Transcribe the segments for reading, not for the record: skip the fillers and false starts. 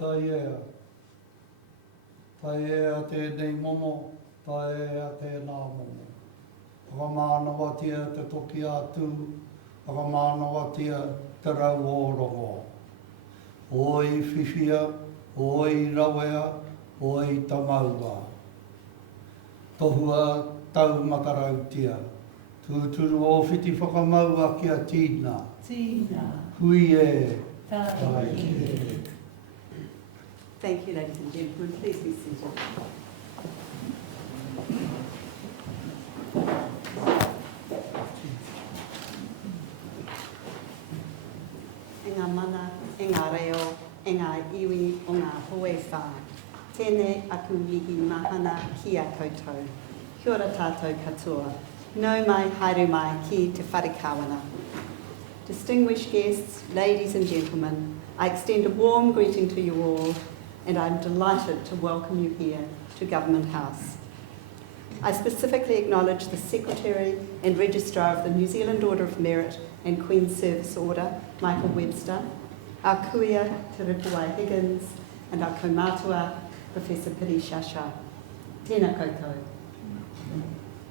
tai ea. Tai ea tēnei momo, tai ea tēnā momo. Whakamānawatia te toki atu, whakamānawatia te rau ōrongo. Oi whiwhia, oi rawea, oi tamaua. Tohua tau matarautia. Tūturu o whiti whakamaua kia tīna. Tīna. Hui e. Tai e. Thank you, ladies and gentlemen. Please be seated. E ngā mana, e ngā reo, e ngā iwi o ngā hoe whā. Tēnei aku mihi mahana ki a koutou. Kia ora tātou katoa. Nau mai, haere mai ki te whare kawana. Distinguished guests, ladies and gentlemen, I extend a warm greeting to you all, and I'm delighted to welcome you here to Government House. I specifically acknowledge the Secretary and Registrar of the New Zealand Order of Merit and Queen's Service Order, Michael Webster, our kuia, Te Ripuai Higgins, and our kaumātua, Professor Piri Shasha. Tēnā koutou.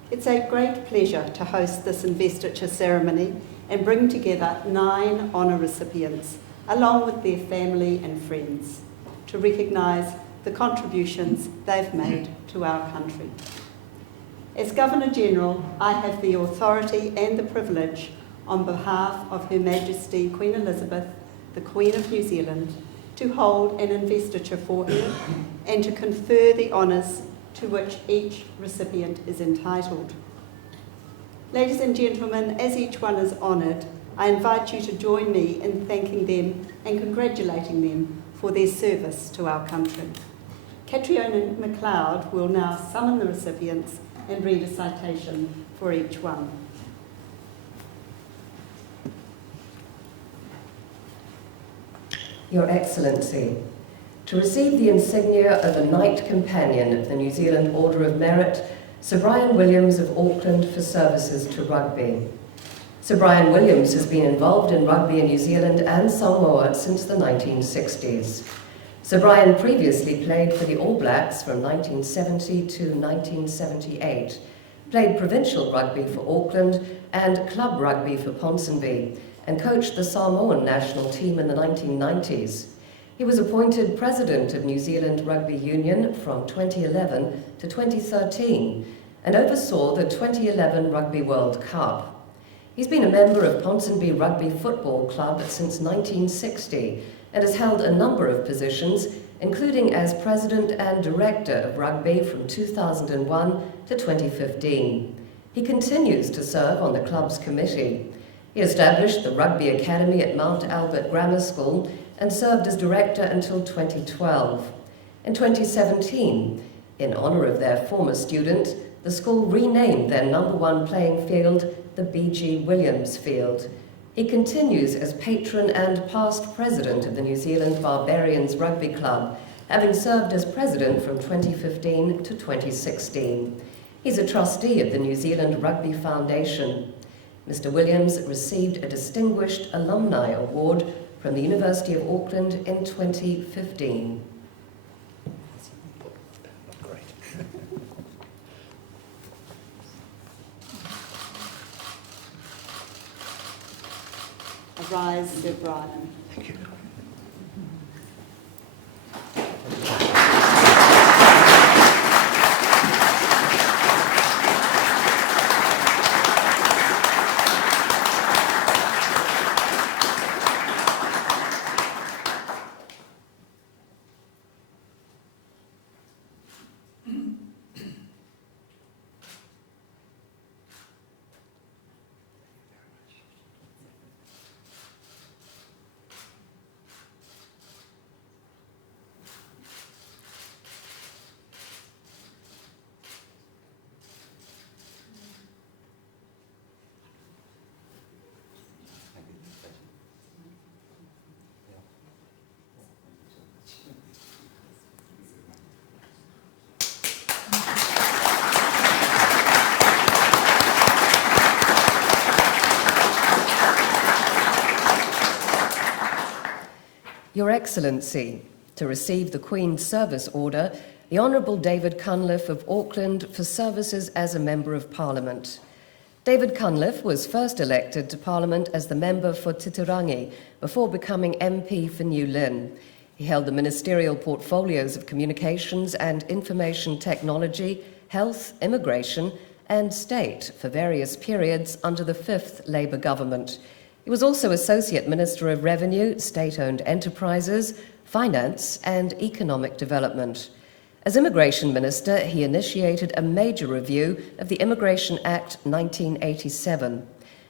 It's a great pleasure to host this investiture ceremony and bring together 9 honour recipients, along with their family and friends, to recognise the contributions they've made to our country. As Governor-General, I have the authority and the privilege on behalf of Her Majesty Queen Elizabeth, the Queen of New Zealand, to hold an investiture for her and to confer the honours to which each recipient is entitled. Ladies and gentlemen, as each one is honoured, I invite you to join me in thanking them and congratulating them for their service to our country. Catriona MacLeod will now summon the recipients and read a citation for each one. Your Excellency, to receive the insignia of a Knight Companion of the New Zealand Order of Merit, Sir Brian Williams of Auckland for services to rugby. Sir Brian Williams has been involved in rugby in New Zealand and Samoa since the 1960s. Sir Brian previously played for the All Blacks from 1970 to 1978, played provincial rugby for Auckland and club rugby for Ponsonby, and coached the Samoan national team in the 1990s. He was appointed President of New Zealand Rugby Union from 2011 to 2013 and oversaw the 2011 Rugby World Cup. He's been a member of Ponsonby Rugby Football Club since 1960 and has held a number of positions, including as President and Director of Rugby from 2001 to 2015. He continues to serve on the club's committee. He established the Rugby Academy at Mount Albert Grammar School and served as director until 2012. In 2017, in honour of their former student, the school renamed their #1 playing field the B.G. Williams Field. He continues as patron and past president of the New Zealand Barbarians Rugby Club, having served as president from 2015 to 2016. He's a trustee of the New Zealand Rugby Foundation. Mr. Williams received a Distinguished Alumni Award from the University of Auckland in 2015. Great. Arise, Sir Brian. Thank you. Your Excellency, to receive the Queen's Service Order, the Honourable David Cunliffe of Auckland for services as a Member of Parliament. David Cunliffe was first elected to Parliament as the member for Titirangi before becoming MP for New Lynn. He held the ministerial portfolios of Communications and Information Technology, Health, Immigration and State for various periods under the 5th Labour government. He was also Associate Minister of Revenue, State-Owned Enterprises, Finance and Economic Development. As Immigration Minister, he initiated a major review of the Immigration Act 1987.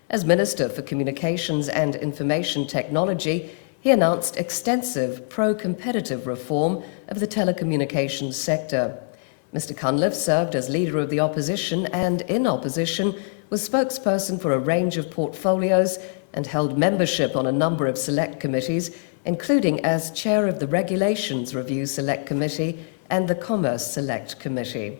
As Minister for Communications and Information Technology, he announced extensive pro-competitive reform of the telecommunications sector. Mr. Cunliffe served as Leader of the Opposition and, in opposition, was spokesperson for a range of portfolios and held membership on a number of select committees, including as Chair of the Regulations Review Select Committee and the Commerce Select Committee.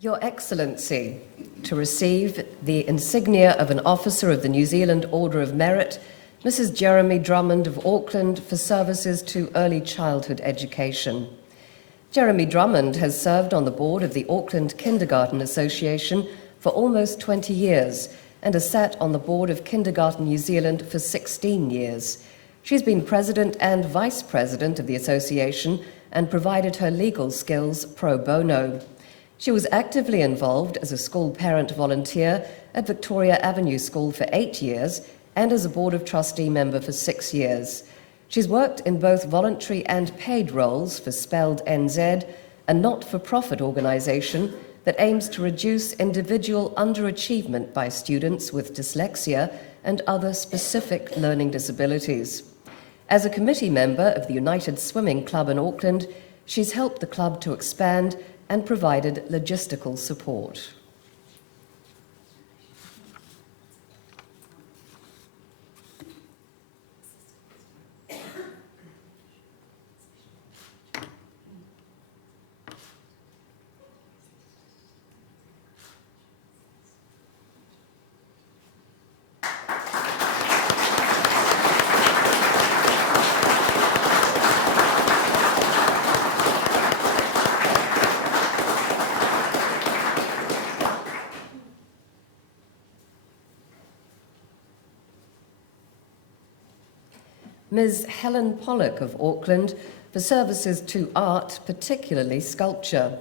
Your Excellency, to receive the insignia of an Officer of the New Zealand Order of Merit, Mrs. Jeremy Drummond of Auckland for services to early childhood education. Jeremy Drummond has served on the board of the Auckland Kindergarten Association for almost 20 years and has sat on the board of Kindergarten New Zealand for 16 years. She's been president and vice president of the association and provided her legal skills pro bono. She was actively involved as a school parent volunteer at Victoria Avenue School for 8 years and as a Board of Trustee member for 6 years. She's worked in both voluntary and paid roles for Spelled NZ, a not-for-profit organisation that aims to reduce individual underachievement by students with dyslexia and other specific learning disabilities. As a committee member of the United Swimming Club in Auckland, she's helped the club to expand and provided logistical support. Ms. Helen Pollock of Auckland for services to art, particularly sculpture.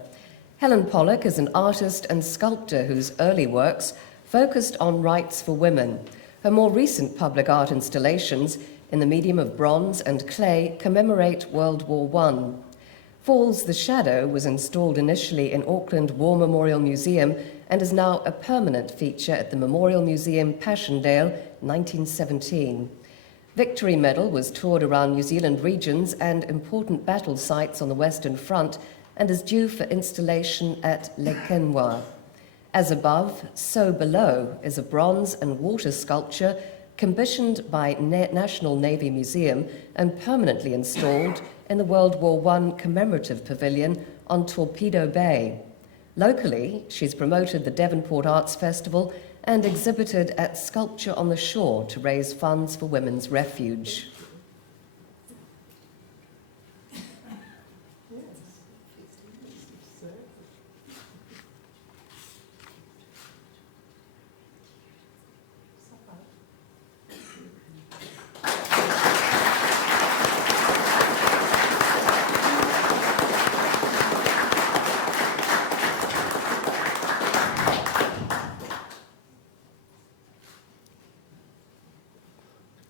Helen Pollock is an artist and sculptor whose early works focused on rights for women. Her more recent public art installations in the medium of bronze and clay commemorate World War I. Falls the Shadow was installed initially in Auckland War Memorial Museum and is now a permanent feature at the Memorial Museum, Passchendaele, 1917. Victory Medal was toured around New Zealand regions and important battle sites on the Western Front and is due for installation at Le Quesnoy. As above, so below is a bronze and water sculpture commissioned by National Navy Museum and permanently installed in the World War I commemorative pavilion on Torpedo Bay. Locally, she's promoted the Devonport Arts Festival and exhibited at Sculpture on the Shore to raise funds for women's refuge.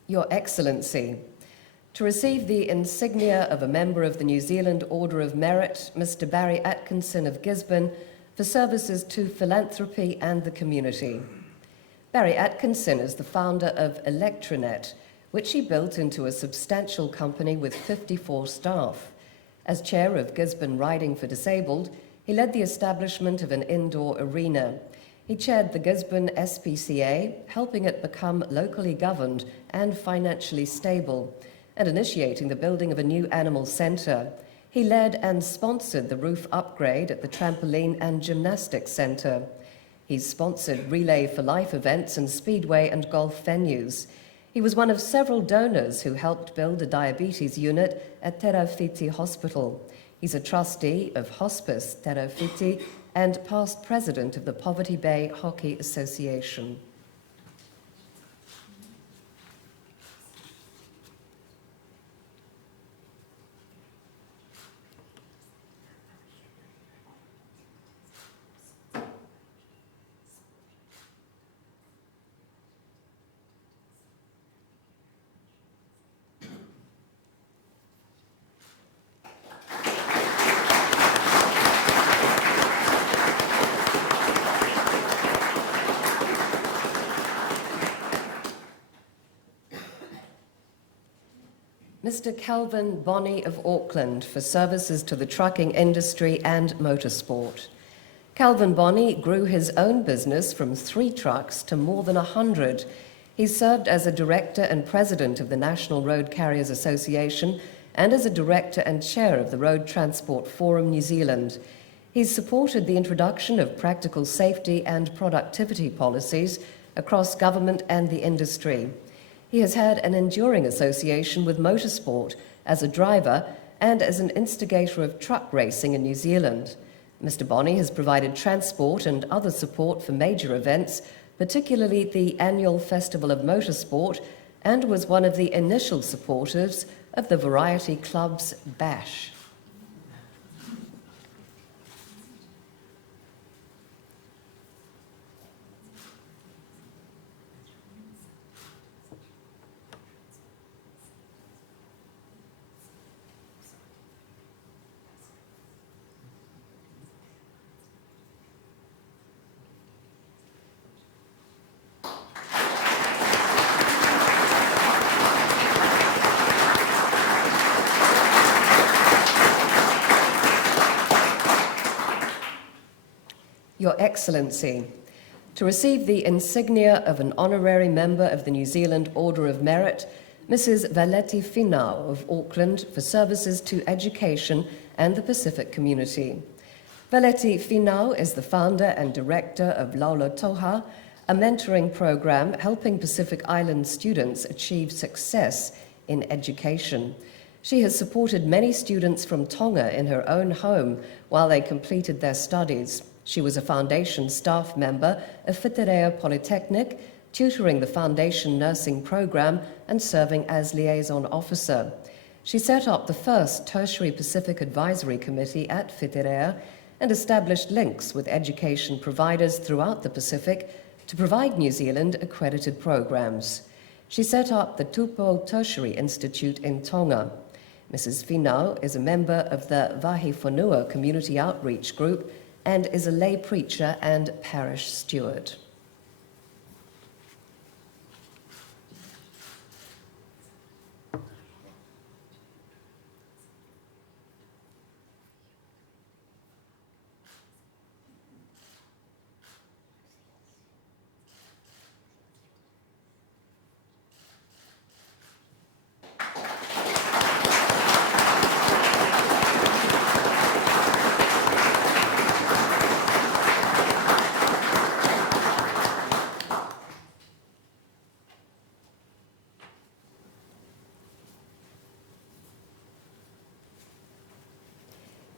Your Excellency, to receive the insignia of a member of the New Zealand Order of Merit, Mr. Barry Atkinson of Gisborne, for services to philanthropy and the community. Barry Atkinson is the founder of Electronet, which he built into a substantial company with 54 staff. As chair of Gisborne Riding for Disabled, he led the establishment of an indoor arena. He chaired the Gisborne SPCA, helping it become locally governed and financially stable, and initiating the building of a new animal centre. He led and sponsored the roof upgrade at the Trampoline and Gymnastics Centre. He's sponsored Relay for Life events and speedway and golf venues. He was one of several donors who helped build a diabetes unit at Te Rauwhiti Hospital. He's a trustee of Hospice Te Rauwhiti and past president of the Poverty Bay Hockey Association. Mr. Calvin Bonney of Auckland for services to the trucking industry and motorsport. Calvin Bonney grew his own business from 3 trucks to more than 100. He served as a director and president of the National Road Carriers Association and as a director and chair of the Road Transport Forum New Zealand. He's supported the introduction of practical safety and productivity policies across government and the industry. He has had an enduring association with motorsport as a driver and as an instigator of truck racing in New Zealand. Mr. Bonney has provided transport and other support for major events, particularly the annual Festival of Motorsport, and was one of the initial supporters of the Variety Club's Bash. Your Excellency, to receive the insignia of an honorary member of the New Zealand Order of Merit, Mrs. Valeti Finau of Auckland for services to education and the Pacific community. Valeti Finau is the founder and director of Laulo Toha, a mentoring program helping Pacific Island students achieve success in education. She has supported many students from Tonga in her own home while they completed their studies. She was a foundation staff member of Whitireia Polytechnic, tutoring the foundation nursing program and serving as liaison officer. She set up the first Tertiary Pacific Advisory Committee at Whitireia and established links with education providers throughout the Pacific to provide New Zealand accredited programs. She set up the Tupou Tertiary Institute in Tonga. Mrs. Finau is a member of the Vahi Whanua Community Outreach Group and is a lay preacher and parish steward.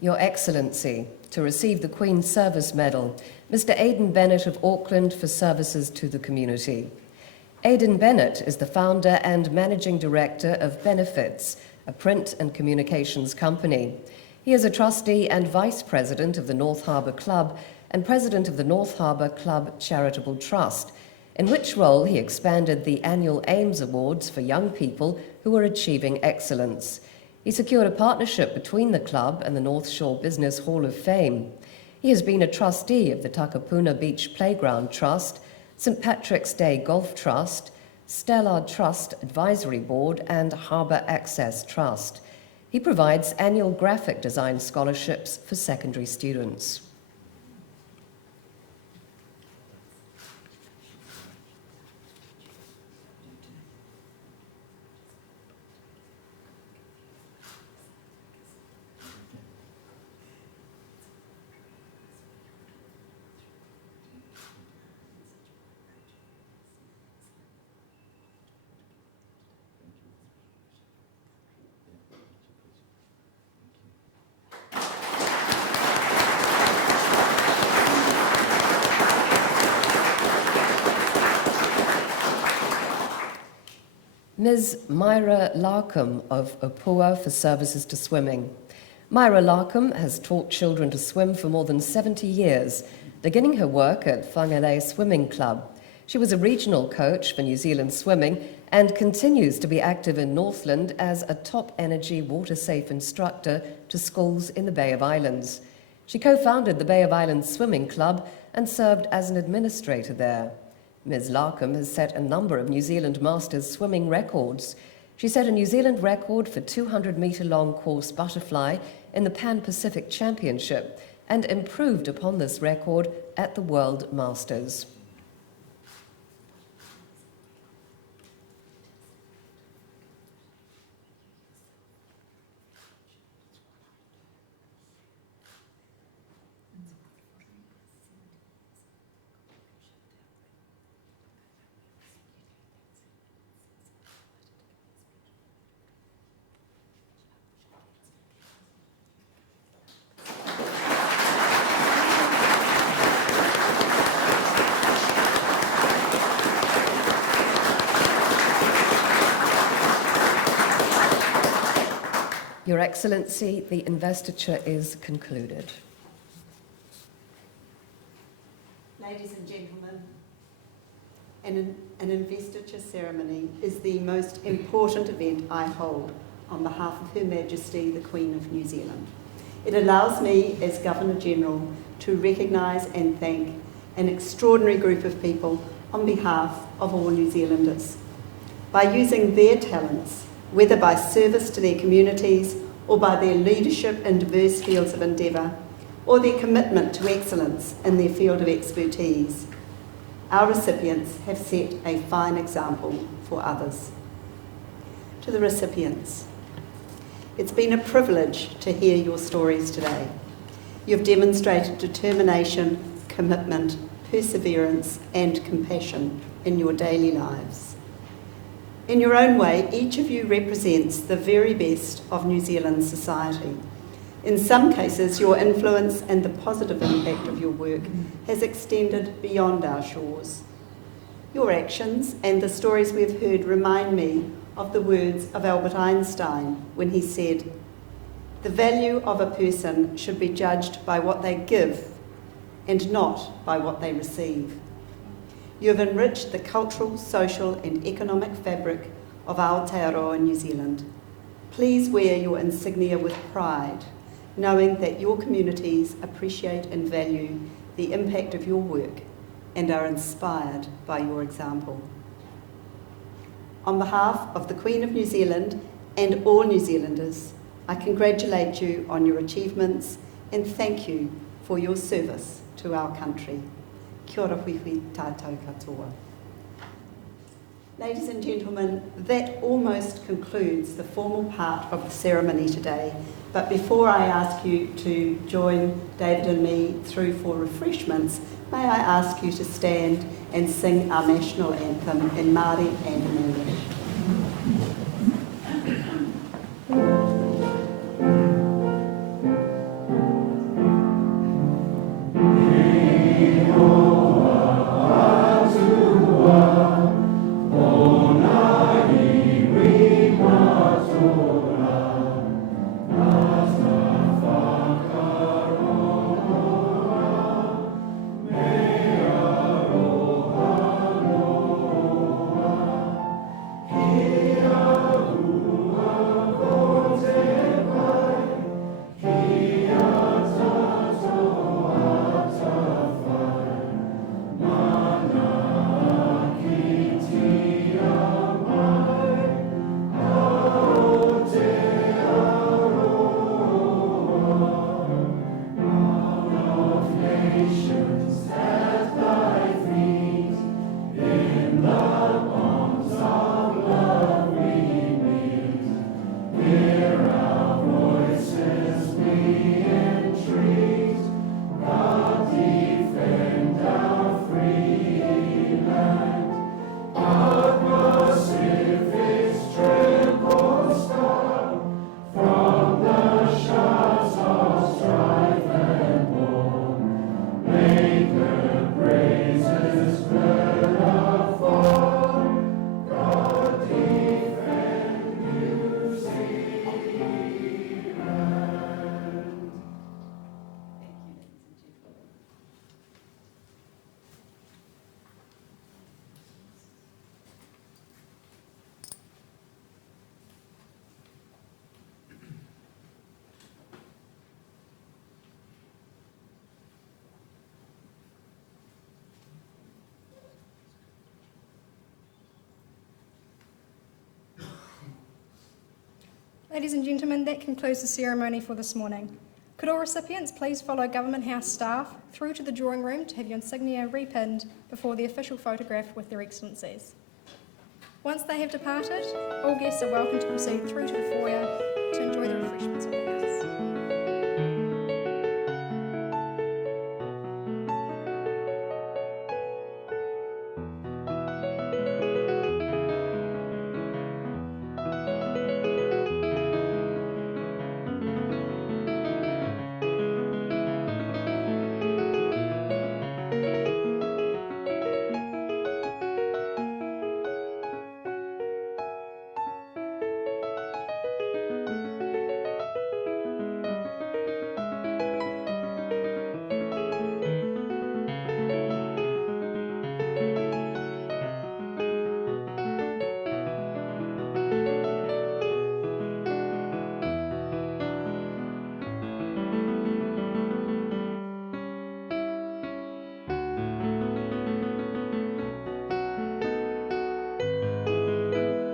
Your Excellency, to receive the Queen's Service Medal, Mr. Aidan Bennett of Auckland for services to the community. Aidan Bennett is the founder and managing director of Benefits, a print and communications company. He is a trustee and vice president of the North Harbour Club and president of the North Harbour Club Charitable Trust, in which role he expanded the annual Ames Awards for young people who are achieving excellence. He secured a partnership between the club and the North Shore Business Hall of Fame. He has been a trustee of the Takapuna Beach Playground Trust, St Patrick's Day Golf Trust, Stellar Trust Advisory Board and Harbour Access Trust. He provides annual graphic design scholarships for secondary students. Ms. Myra Larkham of Opua for services to swimming. Myra Larkham has taught children to swim for more than 70 years, beginning her work at Whangarei Swimming Club. She was a regional coach for New Zealand Swimming and continues to be active in Northland as a top energy water-safe instructor to schools in the Bay of Islands. She co-founded the Bay of Islands Swimming Club and served as an administrator there. Ms. Larkham has set a number of New Zealand Masters swimming records. She set a New Zealand record for 200-metre-long course butterfly in the Pan-Pacific Championship and improved upon this record at the World Masters. Your Excellency, the investiture is concluded. Ladies and gentlemen, an investiture ceremony is the most important event I hold on behalf of Her Majesty the Queen of New Zealand. It allows me as Governor-General to recognise and thank an extraordinary group of people on behalf of all New Zealanders. By using their talents, whether by service to their communities or by their leadership in diverse fields of endeavour, or their commitment to excellence in their field of expertise, our recipients have set a fine example for others. To the recipients, it's been a privilege to hear your stories today. You've demonstrated determination, commitment, perseverance, and compassion in your daily lives. In your own way, each of you represents the very best of New Zealand society. In some cases, your influence and the positive impact of your work has extended beyond our shores. Your actions and the stories we've heard remind me of the words of Albert Einstein when he said, "The value of a person should be judged by what they give and not by what they receive." You have enriched the cultural, social and economic fabric of Aotearoa New Zealand. Please wear your insignia with pride, knowing that your communities appreciate and value the impact of your work and are inspired by your example. On behalf of the Queen of New Zealand and all New Zealanders, I congratulate you on your achievements and thank you for your service to our country. Kia ora hui tātou katoa. Ladies and gentlemen, that almost concludes the formal part of the ceremony today. But before I ask you to join David and me through for refreshments, may I ask you to stand and sing our national anthem in Māori and in English. Ladies and gentlemen, that concludes the ceremony for this morning. Could all recipients please follow Government House staff through to the drawing room to have your insignia repinned before the official photograph with their excellencies. Once they have departed, all guests are welcome to proceed through to the foyer to enjoy the refreshments.